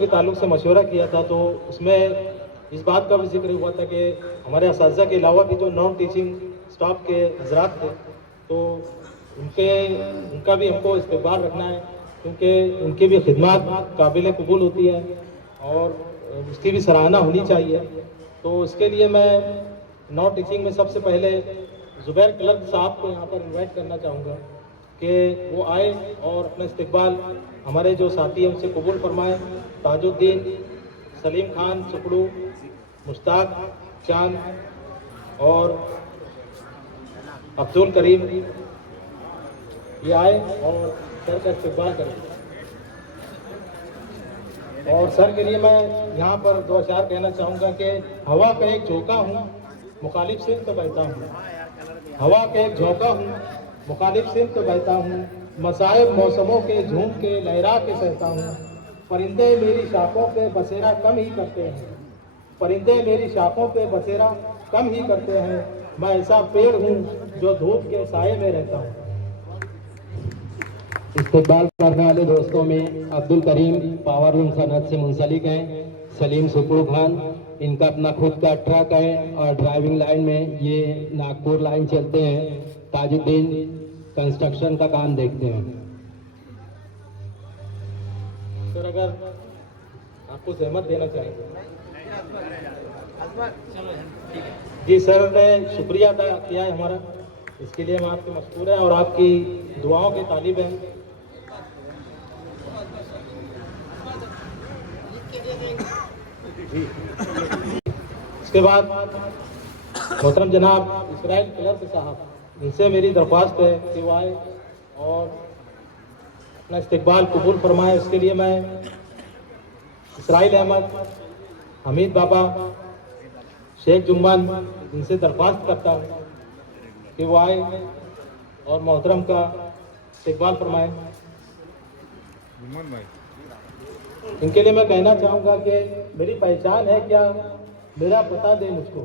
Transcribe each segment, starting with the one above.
के ताल्लुक से मशवरा किया था, तो उसमें इस बात का भी जिक्र हुआ था कि हमारे असातिज़ा के अलावा भी जो नॉन टीचिंग स्टाफ के हजरात थे, तो उनका भी हमको इस्तेमाल रखना है, क्योंकि उनकी भी खिदमत काबिल कबूल होती है और उसकी भी सराहना होनी चाहिए। तो इसके लिए मैं नॉन टीचिंग में सबसे पहले ज़ुबैर क्लर्क साहब को यहाँ पर इनवाइट करना चाहूँगा कि वो आए और अपना इस्तकबाल हमारे जो साथी हैं उनसे कबूल फरमाएँ। ताजुद्दीन, सलीम खान सुकड़ू, मुश्ताक चांद और अब्दुल करीम ये आए और सर का इस्तकबाल करें। और सर के लिए मैं यहाँ पर दो अशार कहना चाहूँगा कि हवा का एक झोंका हूँ, मुखालिफ सिर्फ तो बहता हूँ। हवा का एक झोंका हूँ, मुखालिफ सिर्फ तो बहता हूँ। मसाइब मौसमों के झूम के लहरा के सहता हूँ। परिंदे मेरी शाखों पे बसेरा कम ही करते हैं। परिंदे मेरी शाखों पे बसेरा कम ही करते हैं। मैं ऐसा पेड़ हूँ जो धूप के साये में रहता हूँ। इस्तेकबाल करने वाले दोस्तों में अब्दुल करीम पावर लूम सनत से मुंसलिक हैं, सलीम सुकड़ू खान, इनका अपना खुद का ट्रक है और ड्राइविंग लाइन में ये नागपुर लाइन चलते हैं। ताजुद्दीन कंस्ट्रक्शन का काम देखते हैं। सर अगर आपको सहमत देना चाहेंगे। जी सर ने शुक्रिया अदा किया है हमारा, इसके लिए हम आपके मशकूर हैं और आपकी दुआओं के तालिब हैं। इसके बाद मोहतरम जनाब इसराइल क्लर्क साहब, इनसे मेरी दरख्वास्त है कि वो आए और अपना इस्तकबाल कबूल फरमाए। उसके लिए मैं इसराइल अहमद, हमीद बाबा, शेख जुम्मन, इनसे दरख्वास्त करता हूँ कि वो आए और मोहतरम का इस्तकबाल फरमाए। इनके लिए मैं कहना चाहूँगा कि मेरी पहचान है क्या, मेरा पता दे मुझको।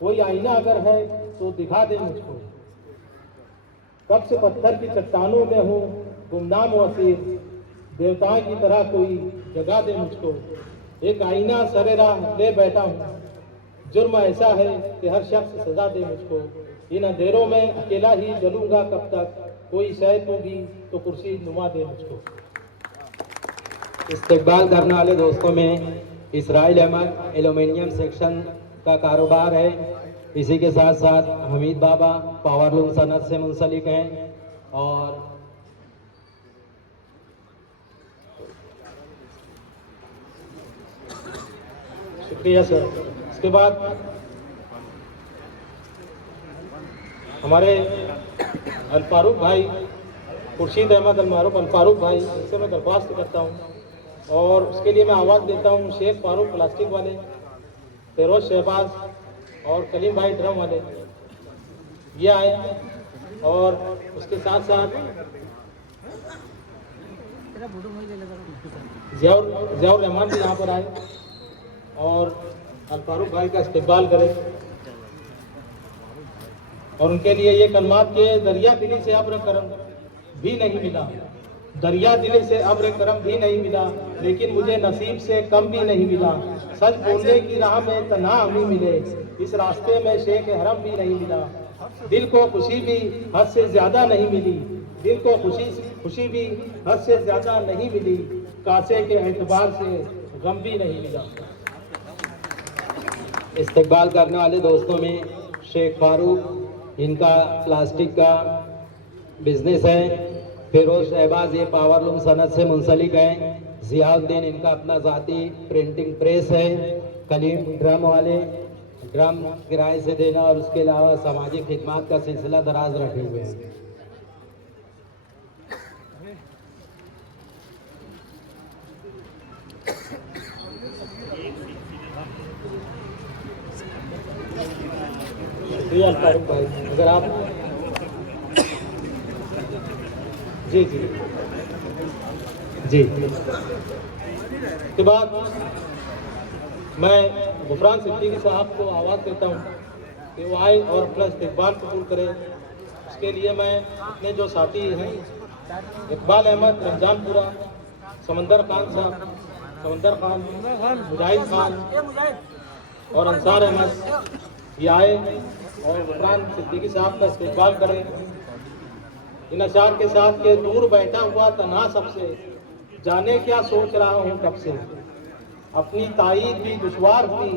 कोई आईना अगर है तो दिखा दे मुझको। कब से पत्थर की चट्टानों में हूँ गुमनाम वसीर, देवताओं की तरह कोई जगा दे मुझको। एक आईना सरे राह ले बैठा हूँ, जुर्म ऐसा है कि हर शख्स सजा दे मुझको। इन अंधेरों में अकेला ही जलूंगा कब तक, कोई शय होगी तो कुर्सी नुमा दे मुझको। इस्तेकबाल करने वाले दोस्तों में इसराइल अहमद एल्यूमिनियम सेक्शन का कारोबार है। इसी के साथ साथ हमीद बाबा पावर लूम सनत से मुंसलिक हैं और शुक्रिया सर। इसके बाद हमारे अल-फारूक भाई, खुर्शीद अहमद अल-मारूफ अल-फारूक भाई, इनसे मैं दरख्वास्त करता हूँ और उसके लिए मैं आवाज़ देता हूँ शेख फारूक प्लास्टिक वाले, फिरोज शहबाज और कलीम भाई ड्रम वाले, ये आए। और उसके साथ साथ ज़ियाउर रहमान भी यहाँ पर आए और अल-फारूक भाई का इस्तकबाल करें। और उनके लिए ये कलमात के दरिया दिली से अब्र करम भी नहीं मिला, दरिया दिली से अब्र करम भी नहीं मिला, लेकिन मुझे नसीब से कम भी नहीं मिला। सच बोलने की राह में तना हमें मिले, इस रास्ते में शेख हरम भी नहीं मिला। दिल को खुशी भी हद से ज्यादा नहीं मिली, दिल को खुशी भी हद से ज्यादा नहीं मिली, कासे के एतबार से गम भी नहीं मिला। इस्तेकबाल करने वाले दोस्तों में शेख फारूक, इनका प्लास्टिक का बिजनेस है। फिरोज शहबाज ये पावर लूम सनत से मुंसलिक हैं। ज़ियाउद्दीन इनका अपना ज़ाती प्रिंटिंग प्रेस है। कलीम ड्रम वाले, ड्रम किराए से देना और उसके अलावा सामाजिक खिदमत का सिलसिला दराज रखे हुए हैं। अल-फारूक भाई, अगर आप जी जी जी। के बाद मैं गुफरान सिद्दीकी साहब को आवाज़ देता हूँ कि वो आए और अपना इस्तकबाल कबूल करें। उसके लिए मैं अपने जो साथी हैं इकबाल अहमद रमजानपुरा, समंदर खान साहब, समंदर खान, मुजाहिद खान और अंसार अहमद ये आए और गुफरान सिद्दीकी साहब का इस्तेकबाल करें। इन अशार के साथ के दूर बैठा हुआ तन्हा सबसे, जाने क्या सोच रहा हूँ कब से, अपनी ताईद भी दुश्वार हुई,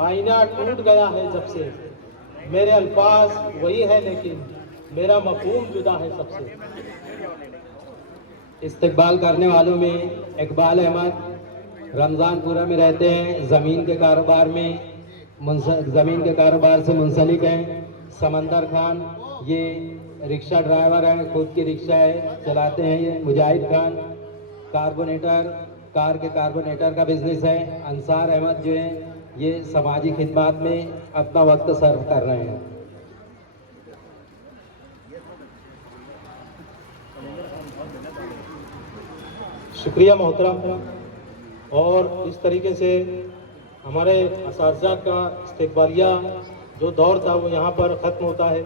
आईना टूट गया है जब से, मेरे अल्फाज वही है लेकिन मेरा मफहूम जुदा है सबसे। इस्तकबाल करने वालों में इकबाल अहमद रमज़ानपुरा में रहते हैं, ज़मीन के कारोबार से मुंसलिक हैं। समंदर खान ये रिक्शा ड्राइवर हैं, खुद की रिक्शा है चलाते हैं ये। मुजाहिद खान कार के कार्बोनेटर का बिजनेस है। अंसार अहमद जो हैं ये समाजी खिदमत में अपना वक्त सर्व कर रहे हैं। शुक्रिया मोहतरम। और इस तरीके से हमारे असातिज़ा का इस्तेकबालिया जो दौर था वो यहाँ पर ख़त्म होता है।